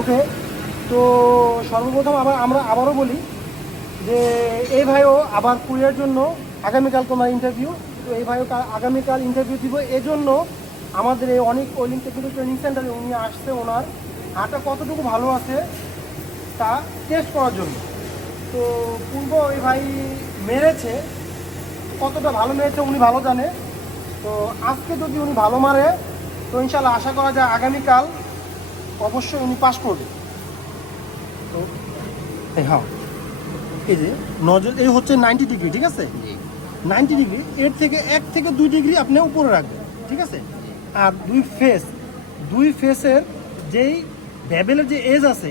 ওকে? তো সর্বপ্রথম আবার আমরা আবারও বলি যে এই ভাইও আবার কুড়িয়ার জন্য আগামীকাল তোমার ইন্টারভিউ তো এই ভাইও আগামীকাল ইন্টারভিউ দিব। এজন্য আমাদের এই অনেক ওয়েলিং টেকনিক্যাল ট্রেনিং সেন্টারে উনি আসছে ওনার। হাঁটা কতটুকু ভালো আছে তা টেস্ট করার জন্য। তো পূর্ব ওই ভাই মেরেছে, কতটা ভালো মেরেছে উনি ভালো জানে। তো আজকে যদি উনি ভালো মারে, তো ইনশাল্লাহ আশা করা যায় আগামীকাল অবশ্যই উনি পাশ করবে। তো এই হ্যাঁ এই যে নজর এই হচ্ছে নাইনটি ডিগ্রি ঠিক আছে? নাইনটি ডিগ্রি এর থেকে এক থেকে দুই ডিগ্রি আপনি উপরে রাখবেন ঠিক আছে? আর দুই ফেস দুই ফেসের যেই ভ্যাবেলের যে এজ আছে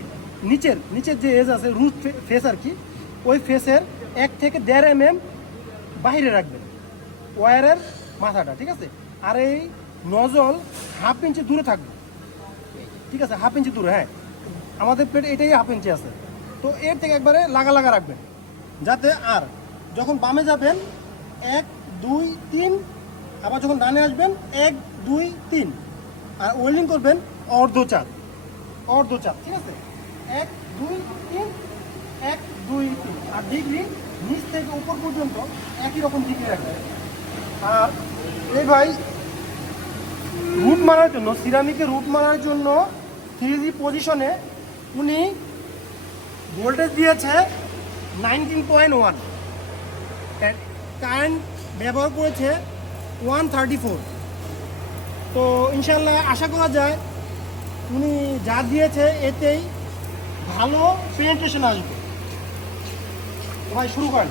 নিচের নিচের যে এজ আছে রুট ফেস আর কি ওই ফেসের এক থেকে দেড় এম এম বাইরে রাখবেন ওয়ারের মাথাটা ঠিক আছে? আর এই নজল হাফ ইঞ্চি দূরে থাকবে। ঠিক আছে হাফ ইঞ্চি দূরে হ্যাঁ। আমাদের পেট এটাই হাফ ইঞ্চি আছে। তো এর থেকে একবারে লাগা লাগা রাখবেন। যাতে আর যখন বামে যাবেন, এক, দুই, তিন, আবার যখন ডানে আসবেন, এক, দুই, তিন। আর ওয়েল্ডিং করবেন অর্ধ চাপ অর্ধ চাপ ঠিক আছে? এক, দুই, তিন, এক, দুই, তিন। আর ডিগ্রি নিচ থেকে উপর পর্যন্ত একই রকম ডিগ্রি রাখবেন। আর এই ভাই মারার জন্য সিরামিকের রুট মারার জন্য থ্রি পজিশনে উনি ভোল্টেজ দিয়েছে নাইনটিন পয়েন্ট ওয়ান কারেন্ট ব্যবহার করেছে ওয়ান থার্টি ফোর তো ইনশাল্লাহ আশা করা যায় উনি যা দিয়েছে এতেই ভালো পেনেট্রেশন আসবে। ভাই শুরু করেন।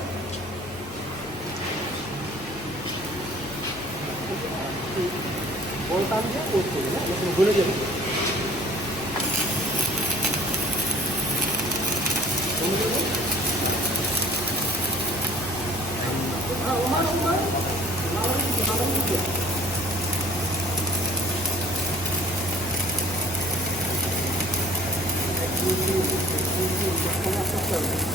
বলতাম যে ওই করবে না বলে যাবে টেনে আসবেন না একদম পুরো করবেন। যত আপনি ছেড়ে রাখতে